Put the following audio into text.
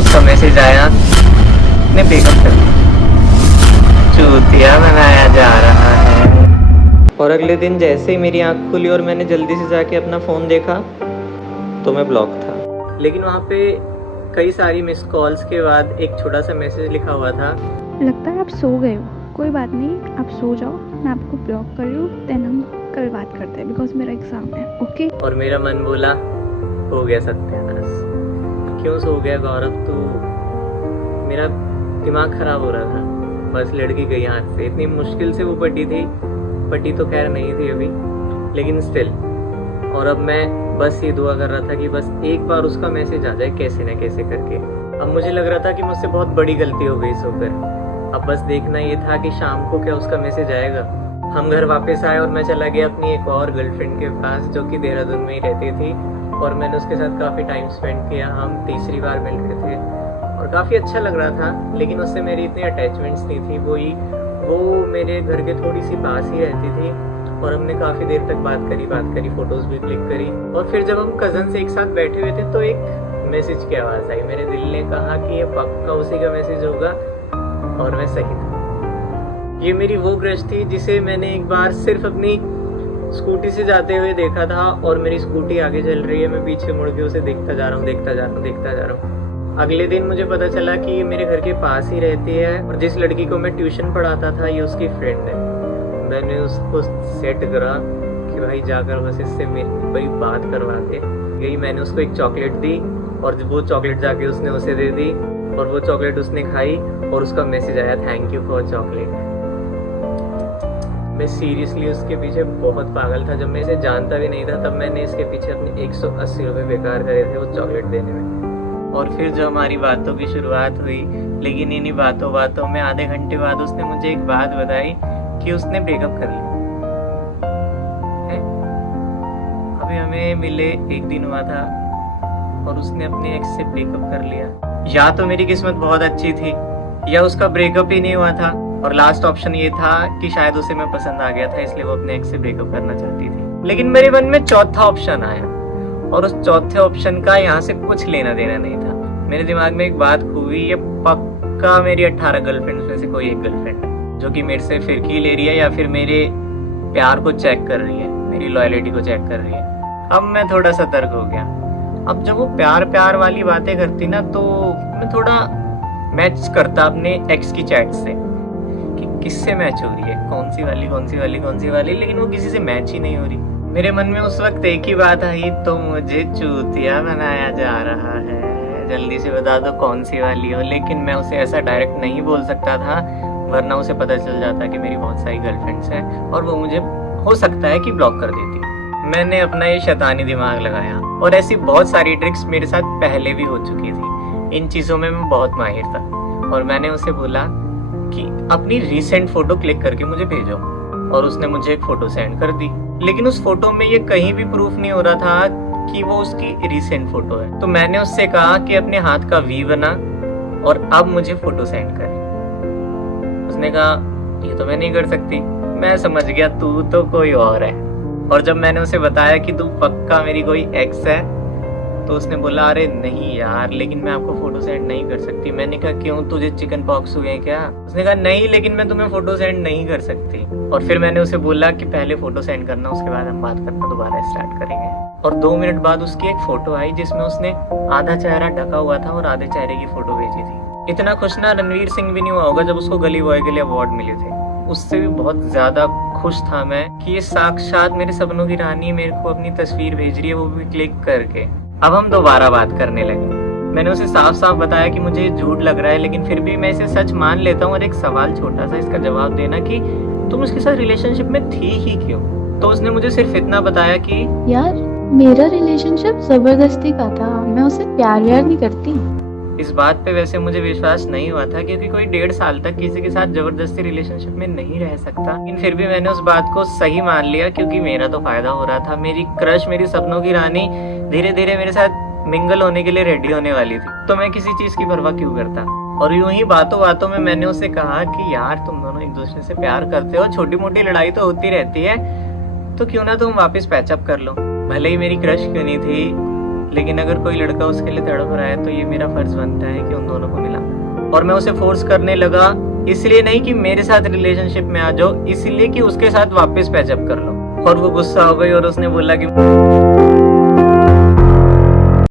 उसका मैसेज आया, ने ब्रेकअप कर दिया। चूतिया बनाया जा रहा है। और अगले दिन जैसे ही मेरी आंख खुली और मैंने जल्दी से जाके अपना फ़ोन देखा तो मैं ब्लॉक था। लेकिन वहाँ पे कई सारी मिस कॉल्स के बाद एक छोटा सा मैसेज लिखा हुआ था, लगता है आप सो गए हो, कोई बात नहीं, आप सो जाओ, मैं आपको ब्लॉक कर रही हूँ, देन हम कल बात करते हैं बिकॉज मेरा एग्जाम है, ओके। और मेरा मन बोला हो गया सत्यानाश, क्यों सो गया गौरव तू, मेरा दिमाग खराब हो रहा था। बस लड़की गई हाथ से, इतनी मुश्किल से वो पटी तो खैर नहीं थी अभी, लेकिन स्टिल। और अब मैं बस ये दुआ कर रहा था कि बस एक बार उसका मैसेज आ जाए कैसे न कैसे करके। अब मुझे लग रहा था कि मुझसे बहुत बड़ी गलती हो गई सोकर। अब बस देखना ये था कि शाम को क्या उसका मैसेज आएगा। हम घर वापस आए और मैं चला गया अपनी एक और गर्लफ्रेंड के पास जो कि देहरादून में ही रहती थी, और मैंने उसके साथ काफ़ी टाइम स्पेंड किया। हम तीसरी बार मिल रहे थे और काफ़ी अच्छा लग रहा था, लेकिन उससे मेरी इतनी अटैचमेंट्स नहीं थी। वो मेरे घर के थोड़ी सी पास ही रहती थी और हमने काफ़ी देर तक बात करी, फ़ोटोज़ भी क्लिक करी। और फिर जब हम कज़न से एक साथ बैठे हुए थे तो एक मैसेज की आवाज़ आई। मेरे दिल ने कहा कि ये पक्का उसी का मैसेज होगा, और मैं सही था। ये मेरी वो क्रश थी जिसे मैंने एक बार सिर्फ अपनी स्कूटी से जाते हुए देखा था, और मेरी स्कूटी आगे चल रही है, मैं पीछे मुड़ के उसे देखता जा रहा हूँ। अगले दिन मुझे पता चला कि ये मेरे घर के पास ही रहती है, और जिस लड़की को मैं ट्यूशन पढ़ाता था ये उसकी फ्रेंड है। मैंने उसको सेट करा कि भाई जाकर बस इससे मेरी बात करवा दे। यही मैंने उसको एक चॉकलेट दी, और वो चॉकलेट जाके उसने उसे दे दी, और वो चॉकलेट उसने खाई, और उसका मैसेज आया थैंक यू फॉर चॉकलेट। मैं सीरियसली उसके पीछे बहुत पागल था। जब मैं इसे जानता भी नहीं था तब मैंने इसके पीछे अपने 180 रुपये बेकार करे थे वो चॉकलेट देने में। और फिर जो हमारी बातों की शुरुआत हुई, लेकिन इन्हीं बातों में आधे घंटे बाद उसने मुझे एक बात बताई कि उसने ब्रेकअप कर लिया है। अभी हमें मिले एक दिन हुआ था और उसने अपने एक्स से ब्रेकअप कर लिया। या तो मेरी किस्मत बहुत अच्छी थी या उसका ब्रेकअप ही नहीं हुआ था, और लास्ट ऑप्शन ये था कि शायद उसे मैं पसंद आ गया था इसलिए वो अपने एक्स से ब्रेकअप करना चाहती थी। लेकिन मेरे मन में चौथा ऑप्शन आया, और उस चौथे ऑप्शन का यहाँ से कुछ लेना देना नहीं था। मेरे दिमाग में एक बात हुई, ये पक्का मेरी 18 गर्लफ्रेंड्स में से कोई एक गर्लफ्रेंड है जो कि मेरे से फिरकी ले रही है, या फिर मेरे प्यार को चेक कर रही है, मेरी लॉयल्टी को चेक कर रही है। अब मैं थोड़ा सतर्क हो गया। अब जब वो प्यार वाली बातें करती ना, तो मैं थोड़ा मैच करता अपने एक्स की चैट से कि किससे मैच हो रही है, कौन सी वाली, लेकिन वो किसी से मैच ही नहीं हो रही। मेरे मन में उस वक्त एक ही बात आई, तो मुझे चूतिया बनाया जा रहा है, जल्दी से बता दो कौन सी वाली हो। लेकिन मैं उसे ऐसा डायरेक्ट नहीं बोल सकता था, वरना उसे पता चल जाता कि मेरी बहुत सारी गर्लफ्रेंड्स हैं और वो मुझे हो सकता है कि ब्लॉक कर देती। मैंने अपना ये शैतानी दिमाग लगाया, और ऐसी बहुत सारी ट्रिक्स मेरे साथ पहले भी हो चुकी थी। इन चीज़ों में मैं बहुत माहिर था, और मैंने उसे बोला कि अपनी रीसेंट फोटो क्लिक करके मुझे भेजो, और उसने मुझे एक फोटो सेंड कर दी। लेकिन उस फोटो में ये कहीं भी प्रूफ नहीं हो रहा था कि वो उसकी रीसेंट फोटो है। तो मैंने उससे कहा कि अपने हाथ का वी बना और अब मुझे फोटो सेंड कर। उसने कहा ये तो मैं नहीं कर सकती। मैं समझ गया तू तो कोई और है। और जब मैंने उसे बताया कि तू पक्का मेरी कोई एक्स है, तो उसने बोला अरे नहीं यार, लेकिन मैं आपको फोटो सेंड नहीं कर सकती। मैंने कहा क्यों, तुझे चिकन पॉक्स हुए हैं क्या? उसने कहा नहीं, लेकिन मैं तुम्हें फोटो सेंड नहीं कर सकती। और फिर मैंने उसे बोला कि पहले फोटो सेंड करना, उसके बाद हम बात करना दोबारा स्टार्ट करेंगे। और 2 मिनट बाद उसकी एक फोटो आई जिसमें उसने आधा चेहरा ढका हुआ था और आधे चेहरे की फोटो भेजी थी। इतना खुश ना रणवीर सिंह भी नहीं हुआ होगा जब उसको गली बॉय के लिए अवार्ड मिले थे। उससे भी बहुत ज्यादा खुश था मैं कि ये साक्षात मेरे सपनों की रानी मेरे को अपनी तस्वीर भेज रही है, वो भी क्लिक करके। अब हम दोबारा बात करने लगे। मैंने उसे साफ साफ बताया कि मुझे झूठ लग रहा है, लेकिन फिर भी मैं इसे सच मान लेता हूँ, और एक सवाल छोटा सा इसका जवाब देना कि तुम उसके साथ रिलेशनशिप में थी ही क्यों? तो उसने मुझे सिर्फ इतना बताया कि यार मेरा रिलेशनशिप जबरदस्ती का था, मैं उसे प्यार नहीं करती। इस बात पे वैसे मुझे विश्वास नहीं हुआ था, क्योंकि कोई 1.5 साल तक किसी के साथ जबरदस्ती रिलेशनशिप में नहीं रह सकता। लेकिन फिर भी मैंने उस बात को सही मान लिया, क्योंकि मेरा तो फायदा हो रहा था। मेरी क्रश, मेरी सपनों की रानी धीरे धीरे मेरे साथ मिंगल होने के लिए रेडी होने वाली थी, तो मैं किसी चीज की परवाह क्यों करता। और यूं ही बातों में मैंने उसे कहा कि यार तुम दोनों एक दूसरे से प्यार करते हो, छोटी मोटी लड़ाई तो होती रहती है, तो क्यों ना तुम वापस पैचअप कर लो। भले ही मेरी क्रश क्यों नहीं थी, लेकिन अगर कोई लड़का उसके लिए तड़प रहा है तो ये मेरा फर्ज बनता है कि उन दोनों को मिला। और मैं उसे फोर्स करने लगा, इसलिए नहीं कि मेरे साथ रिलेशनशिप में आ जाओ, इसलिए कि उसके साथ वापस पैचअप कर लो। और वो गुस्सा हो गई और उसने बोला कि